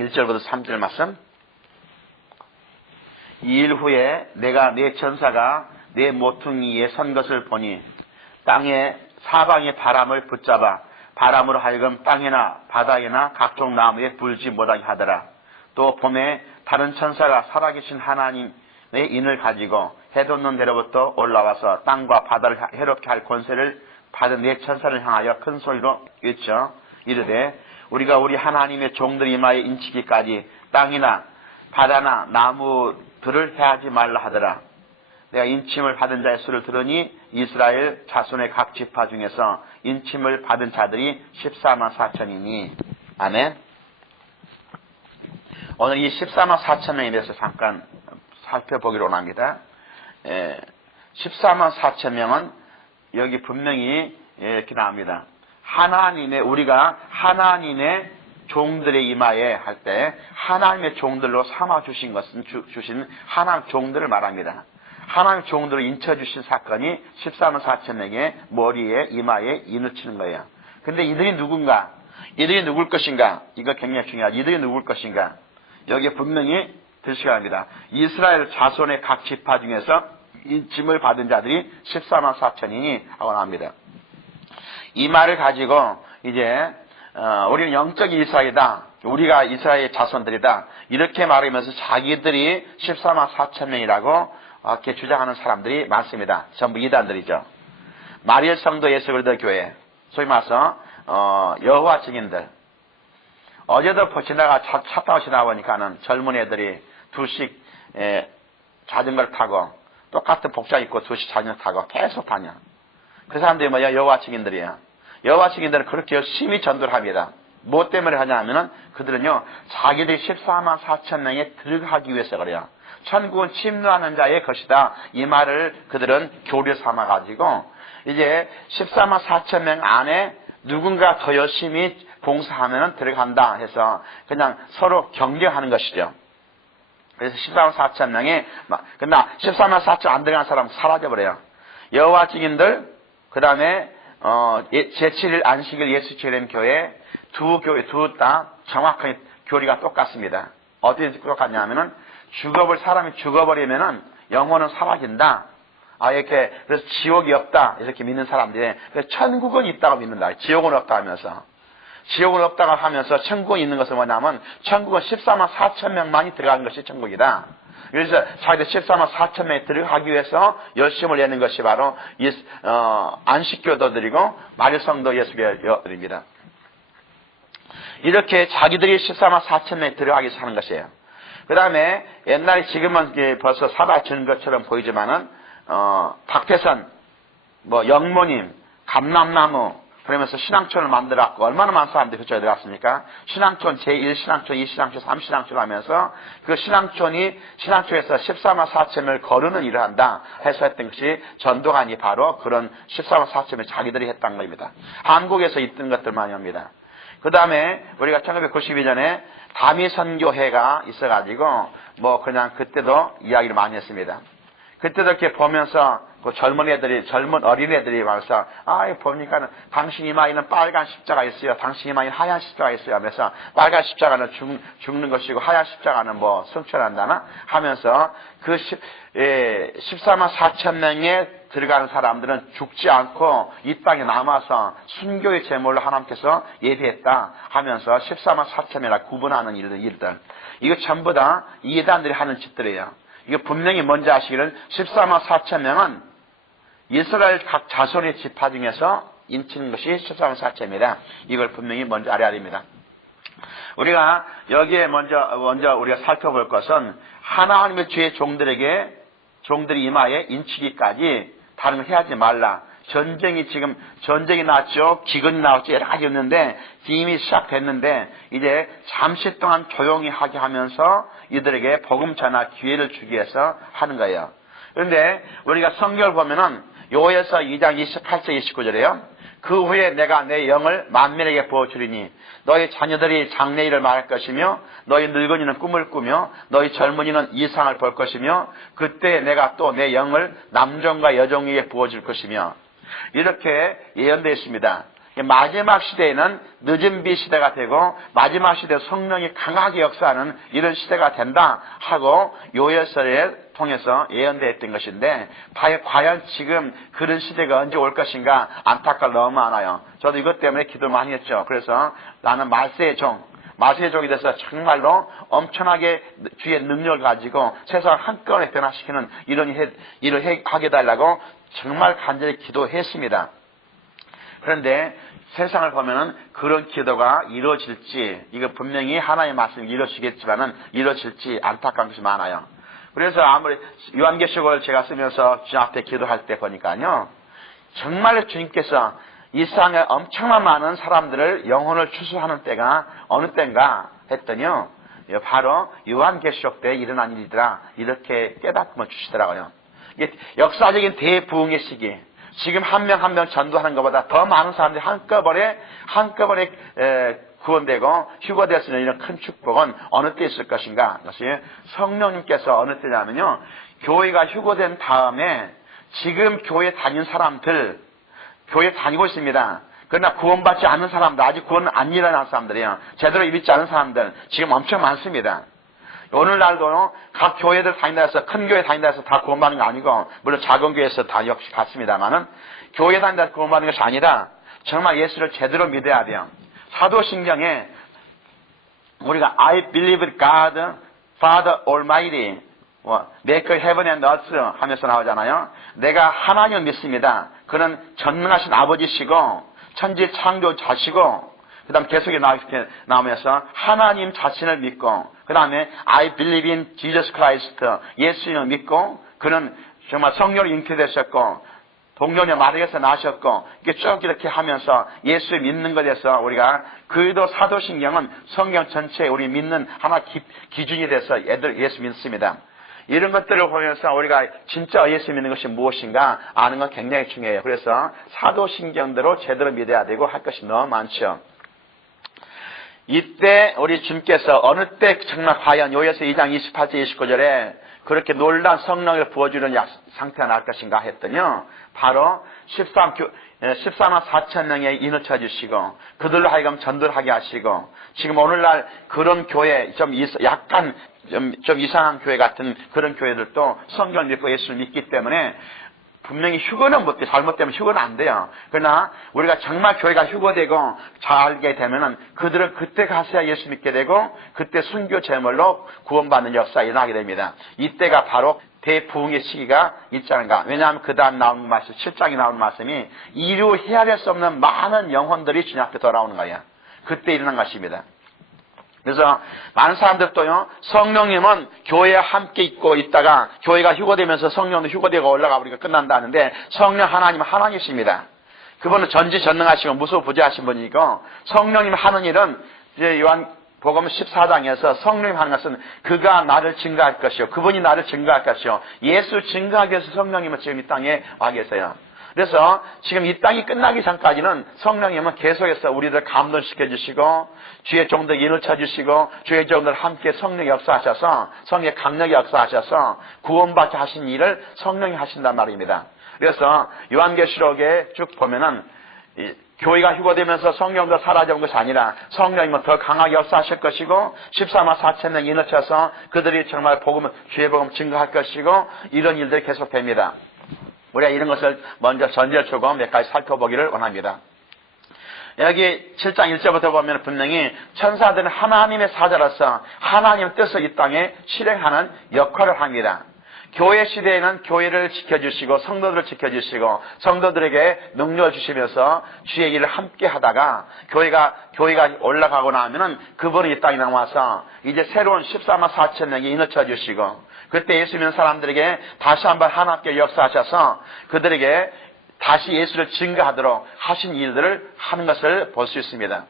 2장 1절부터 3절 말씀. 2일 후에 내가 내 천사가 내 모퉁이에 선 것을 보니 땅에 사방의 바람을 붙잡아 바람으로 하여금 땅이나 바닥이나 각종 나무에 불지 못하게 하더라. 또 봄에 다른 천사가 살아계신 하나님의 인을 가지고 해돋는 데로부터 올라와서 땅과 바다를 해롭게 할 권세를 받은 네 천사를 향하여 큰 소리로 외쳐 이르되 우리가 우리 하나님의 종들 이마에 인치기까지 땅이나 바다나 나무들을 해하지 말라 하더라. 내가 인침을 받은 자의 수를 들으니 이스라엘 자손의 각 지파 중에서 인침을 받은 자들이 14만 4천이니. 아멘. 오늘 이 14만 4천 명에 대해서 잠깐 살펴보기로 합니다. 14만 4천 명은 여기 분명히 이렇게 나옵니다. 우리가 하나님의 종들의 이마에 할 때 하나님의 종들로 삼아 주신 것은 주신 하나님 종들을 말합니다. 하나님 종들을 인쳐주신 사건이 14만 4천 명의 머리에 이마에 인을 치는 거예요. 근데 이들이 누군가? 이들이 누굴 것인가? 이거 굉장히 중요하죠. 이들이 누굴 것인가? 여기에 분명히 들으시기 합니다. 이스라엘 자손의 각 지파 중에서 인침을 받은 자들이 14만 4천이니 하고 나옵니다. 이 말을 가지고 이제 우리는 영적 이스라엘이다. 우리가 이스라엘 자손들이다. 이렇게 말하면서 자기들이 14만 4천 명이라고 이렇게 주장하는 사람들이 많습니다. 전부 이단들이죠. 마리엘 성도 예수 그리스도 교회, 소위 말해서 여호와 증인들. 어제도 차 타고 지나보니까는 젊은 애들이 두씩 자전거를 타고 똑같은 복장 입고 두씩 자전거 타고 계속 다녀. 그 사람들이 뭐야? 여호와 증인들이야. 여호와 증인들은 그렇게 열심히 전도를 합니다. 뭐 때문에 하냐면은 그들은요 자기들이 14만 4천 명에 들어가기 위해서 그래요. 천국은 침노하는 자의 것이다. 이 말을 그들은 교리 삼아가지고 이제 14만 4천 명 안에 누군가 더 열심히 봉사하면 들어간다 해서 그냥 서로 경쟁하는 것이죠. 그래서 14만 4천 명에 그러나 14만 4천 안 들어간 사람 사라져버려요. 여호와 증인들 그 다음에 제7일 안식일 예수교회 교회 두 다 정확하게 교리가 똑같습니다. 어떻게 똑같냐면은 사람이 죽어버리면은 영혼은 사라진다. 이렇게 그래서 지옥이 없다 이렇게 믿는 사람들이 그래서 천국은 있다고 믿는다. 지옥은 없다 하면서 지옥은 없다고 하면서 천국은 있는 것은 뭐냐면 천국은 14만 4천 명만이 들어가는 것이 천국이다. 그래서 자기들 14만 4천 명이 들어가기 위해서 열심을 내는 것이 바로 안식교도들이고 마리성도 예수교도들입니다. 이렇게 자기들이 14만 4천 명이 들어가기 위해서 하는 것이에요. 그 다음에 옛날에 지금은 벌써 사라지는 것처럼 보이지만은 박태선, 영모님, 감람나무 그러면서 신앙촌을 만들었고 얼마나 많은 사람들이 그쪽에 들어갔습니까? 신앙촌 제1 신앙촌, 2 신앙촌, 3 신앙촌을 하면서 그 신앙촌에서 14만 4천을 거르는 일을 한다 해서 했던 것이 전도관이 바로 그런 14만 4천을 자기들이 했던 겁니다. 한국에서 있던 것들만이 옵니다. 그 다음에 우리가 1992년에 다미선교회가 있어가지고 그냥 그때도 이야기를 많이 했습니다. 그때도 이렇게 보면서 그 젊은 어린애들이 와서 보니까는 당신 이마에는 빨간 십자가 있어요. 당신 이마에는 하얀 십자가 있어요. 하면서 빨간 십자가는 죽는 것이고 하얀 십자가는 승천한다나 하면서 그 14만 4천 명에 들어가는 사람들은 죽지 않고 이 땅에 남아서 순교의 제물로 하나님께서 예비했다 하면서 14만 4천이라 구분하는 일들. 이거 전부 다 이단들이 하는 짓들이에요. 이거 분명히 먼저 아시기를 14만 4천 명은 이스라엘 각 자손의 지파 중에서 인치는 것이 14만 4천입니다. 이걸 분명히 먼저 알아야 됩니다. 우리가 여기에 먼저 우리가 살펴볼 것은 하나님의 주의 종들이 이마에 인치기까지 다른 걸 해하지 말라. 전쟁이 나왔죠. 기근이 나왔죠. 여러 가지 있는데 이미 시작됐는데 이제 잠시 동안 조용히 하게 하면서 이들에게 복음 전할 기회를 주기 위해서 하는 거예요. 그런데 우리가 성경을 보면은 요에서 2장 28절 29절에요. 그 후에 내가 내 영을 만민에게 부어주리니 너희 자녀들이 장래일을 말할 것이며 너희 늙은이는 꿈을 꾸며 너희 젊은이는 이상을 볼 것이며 그때 내가 또 내 영을 남종과 여종에게 부어줄 것이며 이렇게 예언되어 있습니다. 마지막 시대에는 늦은 비 시대가 되고 마지막 시대 성령이 강하게 역사하는 이런 시대가 된다 하고 요엘서에 통해서 예언되었던 것인데 과연 지금 그런 시대가 언제 올 것인가 안타까울 너무 많아요. 저도 이것 때문에 기도 많이 했죠. 그래서 나는 말세의 종이 돼서 정말로 엄청나게 주의 능력을 가지고 세상을 한꺼번에 변화시키는 이런 일을 하게 해달라고 정말 간절히 기도했습니다. 그런데 세상을 보면은 그런 기도가 이루어질지, 이거 분명히 하나님의 말씀이 이루어지겠지만은 이루어질지 안타까운 것이 많아요. 그래서 아무리 요한계시록을 제가 쓰면서 주님 앞에 기도할 때 보니까요, 정말 주님께서 이 세상에 엄청난 많은 사람들을 영혼을 추수하는 때가 어느 때인가 했더니요, 바로 요한계시록 때 일어난 일이더라, 이렇게 깨닫음을 주시더라고요. 이게 역사적인 대부흥의 시기, 지금 한 명 한 명 전도하는 것보다 더 많은 사람들이 한꺼번에 구원되고 휴거될 수 있는 이런 큰 축복은 어느 때 있을 것인가? 그것이 성령님께서 어느 때냐면요, 교회가 휴거된 다음에 지금 교회 다닌 사람들, 교회 다니고 있습니다. 그러나 구원받지 않은 사람들, 아직 구원 안 일어난 사람들이요, 제대로 믿지 않은 사람들 지금 엄청 많습니다. 오늘날도 각 교회들 다닌다 해서, 큰 교회 다닌다 해서 다 구원받는 거 아니고, 물론 작은 교회에서 다 역시 같습니다만은, 교회 다닌다 해서 구원받는 것이 아니라 정말 예수를 제대로 믿어야 돼요. 사도신경에 우리가 I believe God, Father Almighty, Maker Heaven and Earth 하면서 나오잖아요. 내가 하나님을 믿습니다. 그는 전능하신 아버지시고 천지 창조자시고, 그 다음 계속 나오면서 하나님 자신을 믿고, 그 다음에 I believe in Jesus Christ, 예수님을 믿고, 그는 정말 성령으로 잉태되셨고 동정녀 마리아에서 나셨고, 이렇게 쭉 이렇게 하면서 예수 믿는 것에 대해서 우리가, 그래도 사도신경은 성경 전체에 우리 믿는 하나 기준이 돼서 예수 믿습니다. 이런 것들을 보면서 우리가 진짜 예수 믿는 것이 무엇인가 아는 건 굉장히 중요해요. 그래서 사도신경대로 제대로 믿어야 되고 할 것이 너무 많죠. 이때 우리 주님께서 어느 때 정말 과연 요엘서 2장 28절 29절에 그렇게 놀라운 성령을 부어주는 상태가 날 것인가 했더니요, 바로 14만 4천 명의 인을 쳐주시고 그들로 하여금 전도를 하게 하시고, 지금 오늘날 그런 교회 좀 이상한 교회 같은 그런 교회들도 성경을 믿고 예수를 믿기 때문에 분명히 휴거는 못돼. 잘못되면 휴거는 안 돼요. 그러나 우리가 정말 교회가 휴거되고 잘 알게 되면은 그들은 그때 가서야 예수 믿게 되고 그때 순교 제물로 구원받는 역사가 일어나게 됩니다. 이때가 바로 대부흥의 시기가 있지 않은가. 왜냐하면 그 다음 나오는 말씀, 7장에 나오는 말씀이 이루 헤아릴 수 없는 많은 영혼들이 주님 앞에 돌아오는 거예요. 그때 일어난 것입니다. 그래서 많은 사람들도요, 성령님은 교회에 함께 있고 있다가 교회가 휴거되면서 성령도 휴거되고 올라가 버리니까 끝난다 하는데, 성령 하나님은 하나님이십니다. 그분은 전지전능하시고 무소부재하신 분이고, 성령님 하는 일은 이제 요한복음 14장에서 성령님 하는 것은 그가 나를 증거할 것이요, 그분이 나를 증거할 것이요, 예수 증거하기 위해서 성령님은 지금 이 땅에 와 계세요. 그래서 지금 이 땅이 끝나기 전까지는 성령님은 계속해서 우리를 감동시켜 주시고 주의 종들 인을 쳐주시고 주의 종들 함께 성령이 역사하셔서, 성령의 강력히 역사하셔서 구원받게 하신 일을 성령이 하신단 말입니다. 그래서 요한계시록에 쭉 보면은 교회가 휴거되면서 성령도 사라져온 것이 아니라 성령님은 더 강하게 역사하실 것이고 14만 4천 명 인을 쳐서 그들이 정말 주의 복음을 증거할 것이고, 이런 일들이 계속됩니다. 우리가 이런 것을 먼저 전제적으로 몇 가지 살펴보기를 원합니다. 여기 7장 1절부터 보면 분명히 천사들은 하나님의 사자로서 하나님의 뜻을 이 땅에 실행하는 역할을 합니다. 교회 시대에는 교회를 지켜주시고 성도들을 지켜주시고 성도들에게 능력을 주시면서 주의 일을 함께 하다가 교회가 올라가고 나면은 그분이 이 땅에 나와서 이제 새로운 14만 4천 명이 인을 쳐주시고, 그때 예수 믿는 사람들에게 다시 한번 하나님께 역사하셔서 그들에게 다시 예수를 증거하도록 하신 일들을 하는 것을 볼 수 있습니다.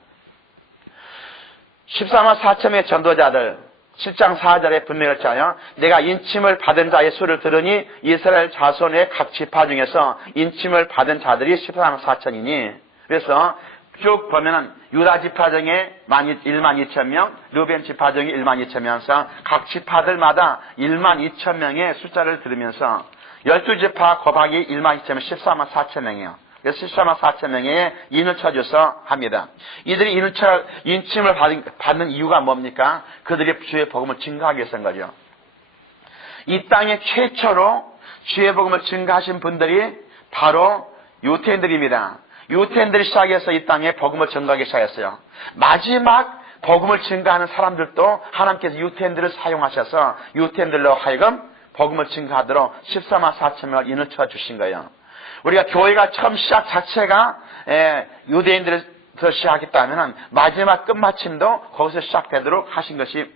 14만 4천 명의 전도자들, 7장 4절에 분명히 했잖아요. 내가 인침을 받은 자의 수를 들으니 이스라엘 자손의 각 지파 중에서 인침을 받은 자들이 14만 4천이니, 그래서 쭉 보면은 유다 지파 중에 1만 2천 명, 르벤 지파 중에 1만 2천 명에서 각 지파들마다 1만 2천 명의 숫자를 들으면서 12지파 곱하기 1만 2천 명 14만 4천 명이에요. 그래서 14만 4천 명의 인을 쳐줘서 합니다. 이들이 인침을 받는 이유가 뭡니까? 그들이 주의 복음을 증거하기 위해서인 거죠. 이 땅에 최초로 주의 복음을 증거하신 분들이 바로 유태인들입니다. 유태인들이 시작해서 이 땅에 복음을 증거하기 시작했어요. 마지막 복음을 증거하는 사람들도 하나님께서 유태인들을 사용하셔서 유태인들로 하여금 복음을 증거하도록 14만 4천 명을 인을 쳐주신 거예요. 우리가 교회가 처음 시작 자체가 유대인들에서 시작했다면 마지막 끝마침도 거기서 시작되도록 하신 것이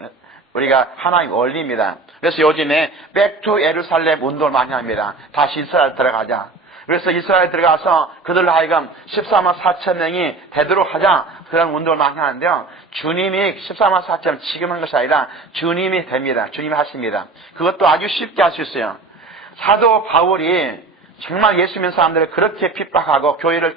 우리가 하나님 원리입니다. 그래서 요즘에 백투 예루살렘 운동을 많이 합니다. 다시 이스라엘 들어가자. 그래서 이스라엘 들어가서 그들로 하여금 14만 4천 명이 되도록 하자. 그런 운동을 많이 하는데요. 주님이 14만 4천 지금 한 것이 아니라 주님이 됩니다. 주님이 하십니다. 그것도 아주 쉽게 할 수 있어요. 사도 바울이 정말 예수 믿는 사람들을 그렇게 핍박하고 교회를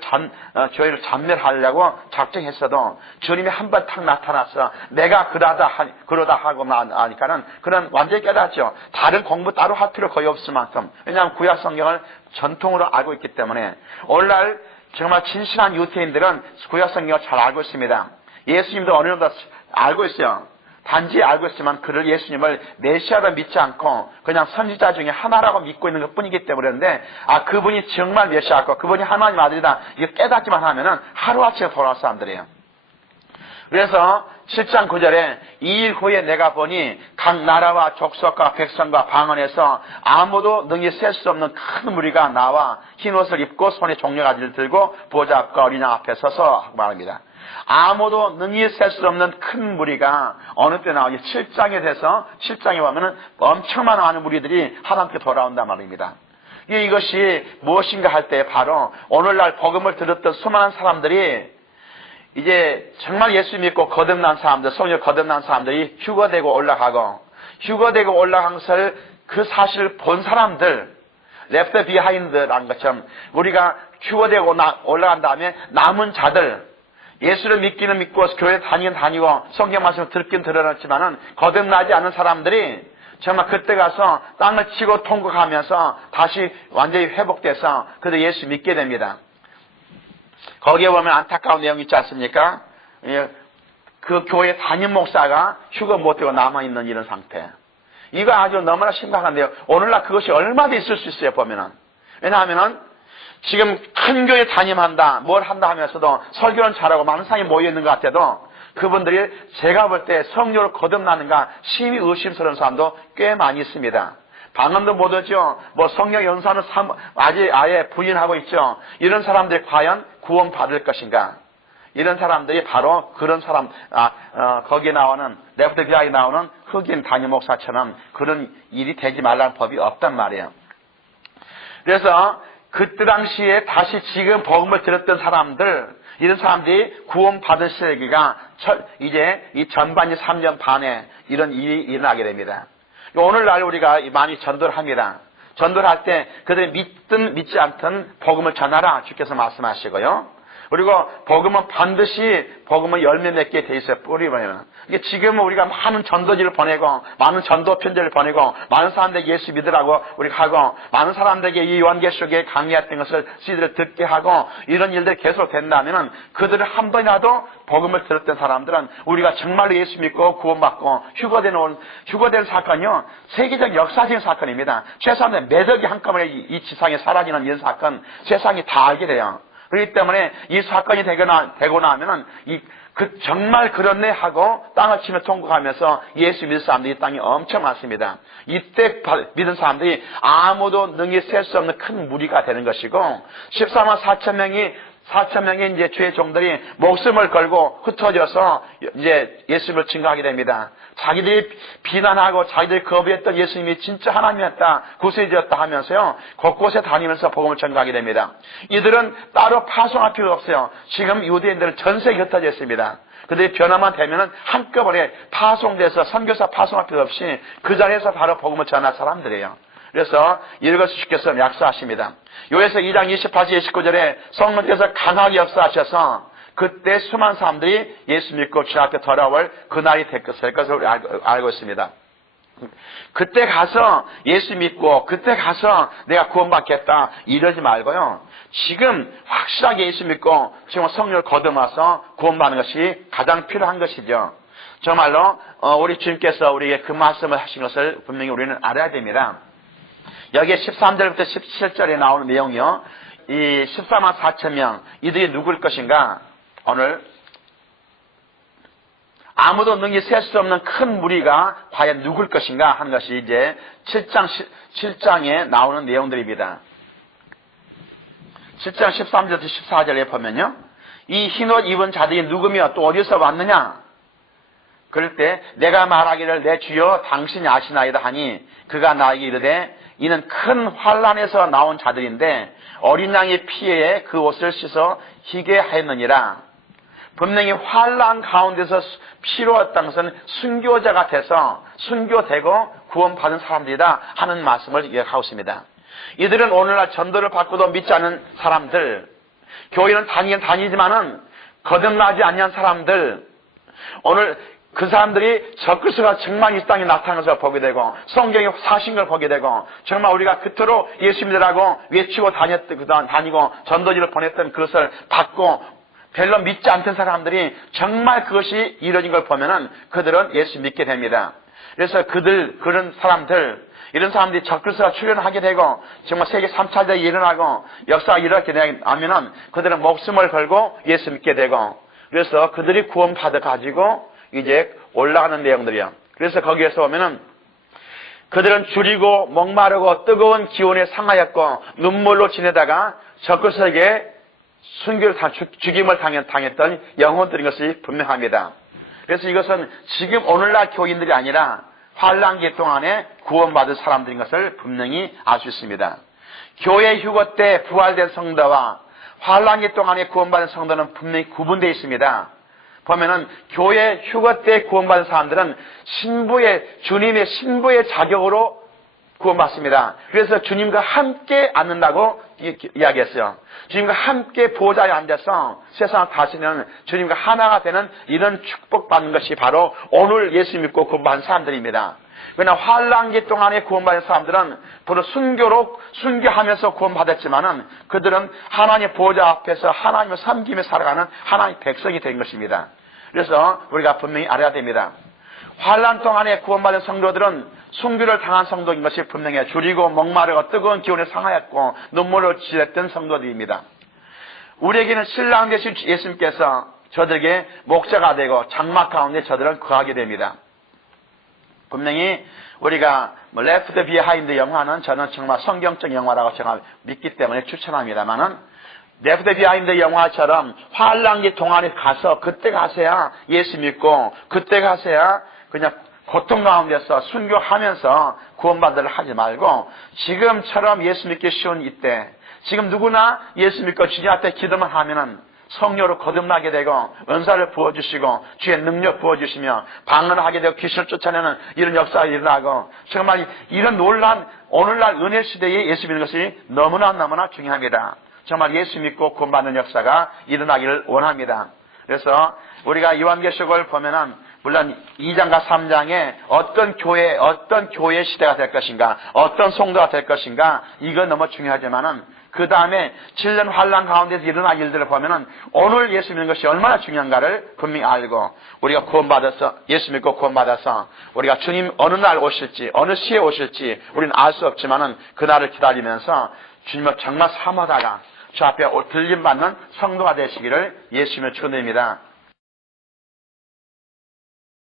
전멸하려고 작정했어도 주님이 한 번 탁 나타나서 내가 그러다 하고 나니까는 그는 완전히 깨닫죠. 다른 공부 따로 할 필요 거의 없을 만큼. 왜냐하면 구약 성경을 전통으로 알고 있기 때문에 오늘날 정말 진실한 유태인들은 구약 성경을 잘 알고 있습니다. 예수님도 어느 정도 알고 있어요. 단지 알고 있지만 그를 예수님을 메시아로 믿지 않고 그냥 선지자 중에 하나라고 믿고 있는 것 뿐이기 때문에 그런데 그분이 정말 메시아고 그분이 하나님 아들이다 이거 깨닫기만 하면은 하루아침에 돌아올 사람들이에요. 그래서 7장 9절에 2일 후에 내가 보니 각 나라와 족속과 백성과 방언에서 아무도 능히 셀 수 없는 큰 무리가 나와 흰옷을 입고 손에 종려가지를 들고 보좌 앞과 어린 양 앞에 서서 말합니다. 아무도 능히 셀 수 없는 큰 무리가 어느 때 나오니 7장에 돼서 7장에 보면은 엄청 많은 무리들이 하나님께 돌아온단 말입니다. 이것이 무엇인가 할 때 바로 오늘날 복음을 들었던 수많은 사람들이 이제 정말 예수 믿고 거듭난 사람들, 성령 거듭난 사람들이 휴거되고 올라가고 휴거되고 올라간 것을 그 사실을 본 사람들 left behind라는 것처럼 우리가 휴거되고 올라간 다음에 남은 자들 예수를 믿기는 믿고 교회 다니긴 다니고 성경 말씀을 듣긴 들어놨지만은 거듭나지 않은 사람들이 정말 그때 가서 땅을 치고 통곡하면서 다시 완전히 회복돼서 그들 예수 믿게 됩니다. 거기에 보면 안타까운 내용이 있지 않습니까? 그 교회 담임 목사가 휴거 못하고 남아있는 이런 상태. 이거 아주 너무나 심각한데요. 오늘날 그것이 얼마나 있을 수 있어요, 보면은. 왜냐하면은 지금 큰 교회 담임한다, 뭘 한다 하면서도 설교는 잘하고 많은 사람이 모여있는 것 같아도 그분들이 제가 볼 때 성령으로 거듭나는가 심히 의심스러운 사람도 꽤 많이 있습니다. 방언도 못하죠. 성령 연수하는 아예 부인하고 있죠. 이런 사람들이 과연 구원 받을 것인가? 이런 사람들이 바로 그런 사람, 거기에 나오는, 레프트 비하에 나오는 흑인 담임 목사처럼 그런 일이 되지 말라는 법이 없단 말이에요. 그래서 그때 당시에 다시 지금 복음을 들었던 사람들, 이런 사람들이 구원 받을 시기가 이제 이 전반기 3년 반에 이런 일이 일어나게 됩니다. 오늘날 우리가 많이 전도를 합니다. 전도를 할 때 그들이 믿든 믿지 않든 복음을 전하라 주께서 말씀하시고요. 그리고 복음은 반드시 복음은 열매 맺게 돼 있어요. 뿌리면. 이게 지금은 우리가 많은 전도지를 보내고 많은 전도 편지를 보내고 많은 사람들에게 예수 믿으라고 우리가 하고 많은 사람들에게 이 요한계시록에 강의했던 것을 시들을 듣게 하고 이런 일들이 계속 된다면은 그들을 한 번이라도 복음을 들었던 사람들은 우리가 정말로 예수 믿고 구원받고 휴거되는 사건이요 세계적 역사적인 사건입니다. 최소한 몇 억이 한꺼번에 이 지상에 사라지는 이런 사건 세상이 다 알게 돼요. 그렇기 때문에 이 사건이 되고 나면은 정말 그렇네 하고 땅을 치며 통곡하면서 예수 믿는 사람들이 이 땅에 엄청 많습니다. 이때 믿은 사람들이 아무도 능히 셀 수 없는 큰 무리가 되는 것이고 14만 4천 명의 이제 주의 종들이 목숨을 걸고 흩어져서 이제 예수님을 증거하게 됩니다. 자기들이 비난하고 자기들이 거부했던 예수님이 진짜 하나님이었다, 구세주였다 하면서요, 곳곳에 다니면서 복음을 전가하게 됩니다. 이들은 따로 파송할 필요 없어요. 지금 유대인들은 전 세계에 흩어져 있습니다. 그들이 변화만 되면은 한꺼번에 파송돼서 선교사 파송할 필요 없이 그 자리에서 바로 복음을 전할 사람들이에요. 그래서 이것을 주께서 약속하십니다. 요에서 2장 28절 29절에 성령께서 강하게 역사하셔서 그때 수많은 사람들이 예수 믿고 주 앞에 돌아올 그날이 될 것을 알고 있습니다. 그때 가서 예수 믿고 그때 가서 내가 구원받겠다 이러지 말고요. 지금 확실하게 예수 믿고 지금 성령을 거듭나서 구원받는 것이 가장 필요한 것이죠. 정말로 우리 주님께서 우리에게 그 말씀을 하신 것을 분명히 우리는 알아야 됩니다. 여기에 13절부터 17절에 나오는 내용이요. 이 14만 4천 명 이들이 누구일 것인가? 오늘 아무도 능히 셀 수 없는 큰 무리가 과연 누굴 것인가 하는 것이 이제 7장에 나오는 내용들입니다. 7장 13절부터 14절에 보면요. 이 흰옷 입은 자들이 누구며 또 어디서 왔느냐? 그럴 때 내가 말하기를 내 주여 당신이 아시나이다 하니 그가 나에게 이르되 이는 큰 환난에서 나온 자들인데 어린 양의 피에 그 옷을 씻어 희게 하였느니라. 분명히 환난 가운데서 필요했던 것은 순교자가 돼서 순교되고 구원받은 사람들이다 하는 말씀을 기억하고 있습니다. 이들은 오늘날 전도를 받고도 믿지 않은 사람들, 교회는 다니지만은 거듭나지 않는 사람들, 오늘 그 사람들이 적그리스도가 정말 이 땅에 나타나는 것을 보게 되고 성경에 사신 걸 보게 되고 정말 우리가 그토록 예수 믿으라고 외치고 다니고 전도지를 보냈던 그것을 받고 별로 믿지 않던 사람들이 정말 그것이 이루어진 걸 보면은 그들은 예수 믿게 됩니다. 그래서 그런 사람들, 이런 사람들이 적그리스도가 출현하게 되고 정말 세계 3차 대전이 일어나고 역사가 일어나게 되면은 그들은 목숨을 걸고 예수 믿게 되고 그래서 그들이 구원받아 가지고 이제 올라가는 내용들이요. 그래서 거기에서 보면은 그들은 줄이고 목마르고 뜨거운 기온에 상하였고 눈물로 지내다가 적그리스도에게 죽임을 당했던 영혼들인 것이 분명합니다. 그래서 이것은 지금 오늘날 교인들이 아니라 환난기 동안에 구원받은 사람들인 것을 분명히 알 수 있습니다. 교회 휴거 때 부활된 성도와 환난기 동안에 구원받은 성도는 분명히 구분되어 있습니다. 보면은 교회 휴거 때 구원받은 사람들은 주님의 신부의 자격으로 구원받습니다. 그래서 주님과 함께 앉는다고 이야기했어요. 주님과 함께 보좌에 앉아서 세상을 다스리는 주님과 하나가 되는 이런 축복받는 것이 바로 오늘 예수 믿고 구원받은 사람들입니다. 그러나 환난기 동안에 구원받은 사람들은 바로 순교하면서 구원받았지만은 그들은 하나님의 보좌 앞에서 하나님을 섬기며 살아가는 하나님의 백성이 된 것입니다. 그래서 우리가 분명히 알아야 됩니다. 환난 동안에 구원받은 성도들은 순교를 당한 성도인 것이 분명해. 줄이고 목마르고 뜨거운 기온에 상하였고 눈물을 지렸던 성도들입니다. 우리에게는 신랑 되신 예수님께서 저들에게 목자가 되고 장막 가운데 저들은 거하게 됩니다. 분명히 우리가 레프트 비하인드 영화는 저는 정말 성경적 영화라고 제가 믿기 때문에 추천합니다만은 레프트 비하인드 영화처럼 환난기 동안에 가서 그때 가서야 예수 믿고 그때 가서야 그냥 고통 가운데서 순교하면서 구원받으려 하지 말고 지금처럼 예수 믿기 쉬운 이때 지금 누구나 예수 믿고 주님 앞에 기도만 하면은 성령으로 거듭나게 되고 은사를 부어주시고 주의 능력 부어주시며 방언하게 되고 귀신을 쫓아내는 이런 역사가 일어나고 정말 이런 놀란 오늘날 은혜 시대에 예수 믿는 것이 너무나 중요합니다. 정말 예수 믿고 구원받는 역사가 일어나기를 원합니다. 그래서 우리가 요한계시록을 보면은 물론 2장과 3장에 어떤 교회 시대가 될 것인가, 어떤 성도가 될 것인가, 이건 너무 중요하지만은, 그 다음에 7년 환난 가운데서 일어난 일들을 보면은, 오늘 예수 믿는 것이 얼마나 중요한가를 분명히 알고, 우리가 구원받아서, 예수 믿고 구원받아서, 우리가 주님 어느 날 오실지, 어느 시에 오실지, 우리는 알 수 없지만은, 그날을 기다리면서, 주님을 정말 사모하다가, 주 앞에 들림받는 성도가 되시기를 예수님을 축원드립니다.